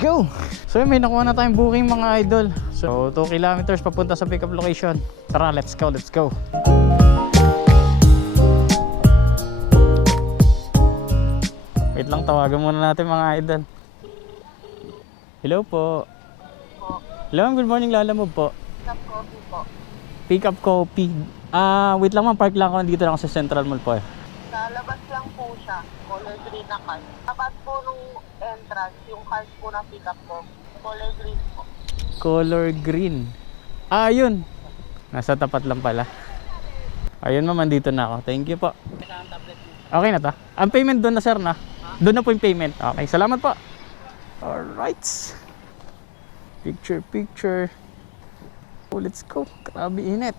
go! So may nakuha na tayong booking mga idol. So 2 kilometers papunta sa pick up location. Tara, let's go, let's go. Wait lang, tawagan muna natin mga idol. Hello po. Hello, good morning, Lala mo po. Pick up coffee po. Pick up coffee. Wait lang ma'am, park lang ako dito lang sa Central Mall po eh. Sa labas lang po siya. Color green na card. Tapat po nung entrance, yung card po na pick up ko. Color green po. Color green. Yun. Nasa tapat lang pala. Ayun ma'am, andito na ako. Thank you po. Okay na ta? Ang payment doon na sir na? Doon na po yung payment. Okay, salamat po. Alright. Picture. Oh, let's go. Grabe init.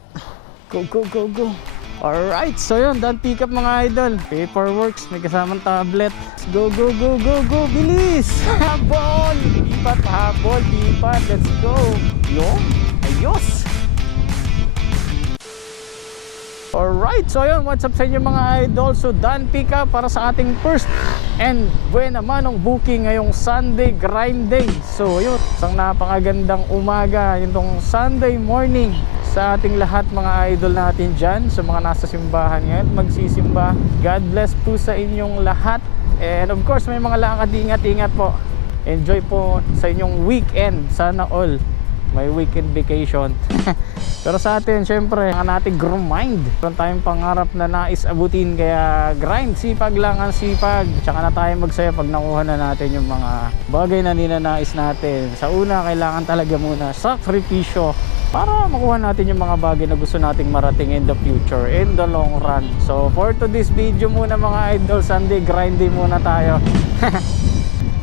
Go, go, go, go. Alright, so yun, done pick up mga idol. Paperworks, may kasamang tablet. Go, go, go, go, go. Bilis! Habol! Lipat, habol, lipat. Let's go. Yo, ayos! Alright, so yun, what's up sa inyo mga idol? So done pick up para sa ating first and buena manong booking ngayong Sunday grind day. So yun, isang napakagandang umaga itong Sunday morning sa ating lahat mga idol natin dyan, sa mga nasa simbahan ngayon magsisimba. God bless po sa inyong lahat, and of course may mga lakad, ingat po, enjoy po sa inyong weekend, sana all may weekend vacation. Pero sa atin syempre ang nating grind, meron tayong pangarap na nais abutin, kaya grind, sipag lang ang sipag, tsaka na tayo magsaya pag nakuha na natin yung mga bagay na ninanais natin. Sa una kailangan talaga muna sakripisyo para makuha natin yung mga bagay na gusto nating marating in the future, in the long run. So for today's video muna mga idol, Sunday grinding muna tayo.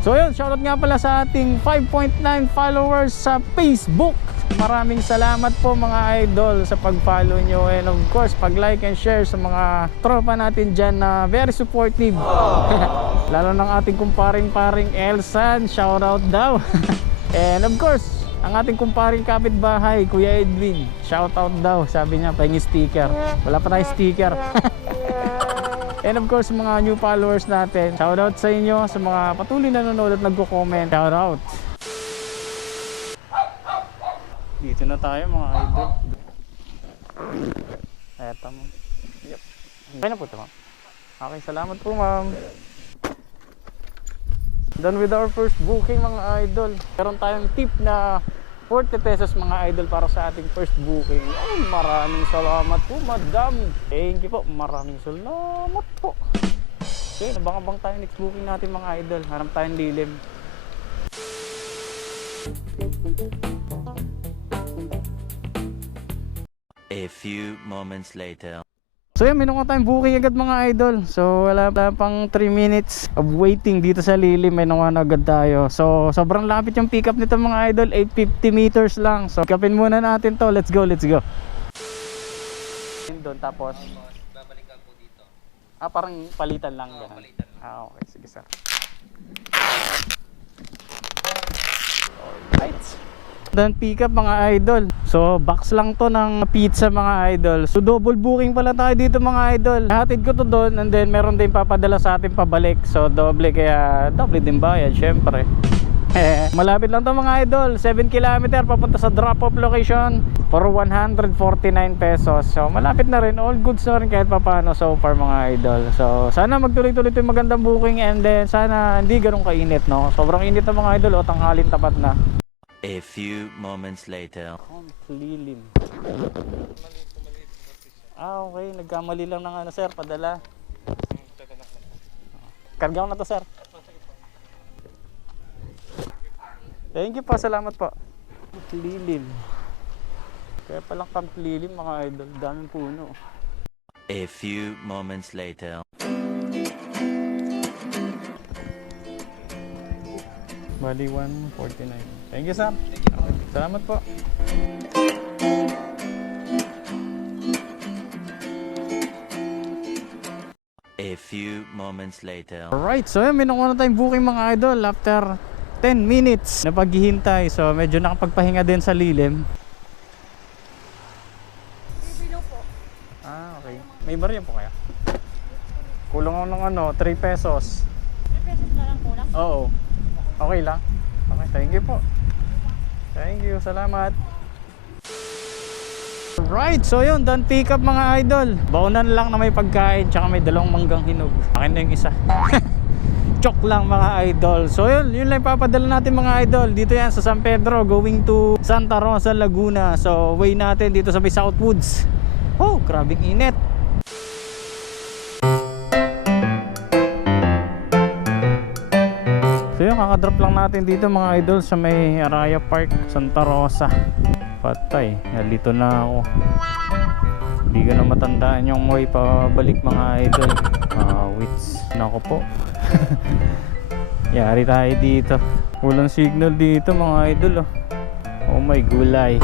So yun, shoutout nga pala sa ating 5.9 followers sa Facebook. Maraming salamat po mga idol sa pag-follow nyo, and of course pag-like and share sa mga tropa natin dyan na very supportive. Lalo ng ating kumparing Elsan, shoutout daw. And of course ang ating kumparing kapitbahay Kuya Edwin, shoutout daw, sabi niya pahingi sticker. Wala pa tayong sticker. And of course mga new followers natin, shoutout sa inyo, sa mga patuloy na nanonood at nagko-comment, shoutout. Dito na tayo mga idol. Eto mo. Yep. Okay na po ito ma'am. Okay, salamat po ma'am. Done with our first booking mga idol. Meron tayong tip na 40 pesos mga idol para sa ating first booking. Ay, maraming salamat po madam. Thank you po, maraming salamat po. Okay, nabang-abang tayo next booking natin mga idol. Hanap tayong lilim. A few moments later. So yun, minungo tayong booking agad mga idol. So wala pang 3 minutes of waiting dito sa lilim, may nakuha na agad tayo. So sobrang lapit yung pick up nito mga idol, 850 meters lang. So pick upin muna natin to, let's go, let's go. Doon tapos babalikan po dito. parang palitan lang ganun. Palitan. Okay, sige sir. Alright. Done pick up mga idol. So box lang to ng pizza mga idol. So double booking pala tayo dito mga idol. Hatid ko to doon, and then meron din papadala sa atin pabalik. So doble, kaya doble din bayad syempre. Malapit lang to mga idol, 7 km papunta sa drop off location for 149 pesos. So malapit na rin, all goods na rin kahit papano so far mga idol. So sana magtuloy-tuloy ito yung magandang booking, and then sana hindi ganun kainit, no? Sobrang init na mga idol, o tanghalin tapat na. A few moments later. Lilim. Okay, nagkamali lang ng ano sir, padala. Karga ko na to sir. Thank you po, salamat po. Lilim. Kaya palang Camp Lilim mga idol, daming puno. A few moments later. Bali 149. Thank you sir. Okay, salamat po. A few moments later. Alright, so yun, minungo na tayong booking mga idol after 10 minutes na paghihintay. So medyo nakapagpahinga din sa lilim. Bibilo po. Okay. May barya po kaya? Kulang ako ng 3 pesos. 3 pesos na lang po lang. Oo. Okay lang. Okay, thank you po. Thank you, salamat. Right, so yun, done pick up mga idol. Baunan lang na may pagkain, tsaka may dalawang manggang hinog. Akin na yung isa. Chok lang mga idol. So yun lang papadala natin mga idol. Dito yan sa San Pedro, going to Santa Rosa, Laguna. So way natin dito sa may Southwoods. Oh, grabing init. So yun, kakadrop lang natin dito mga idol sa may Araya Park, Santa Rosa. Patay, nalito na ako. Hindi ko na matandaan yung way pabalik mga idol. Wits, nako po. Yari tayo dito. Walang signal dito mga idol. Oh my gulay.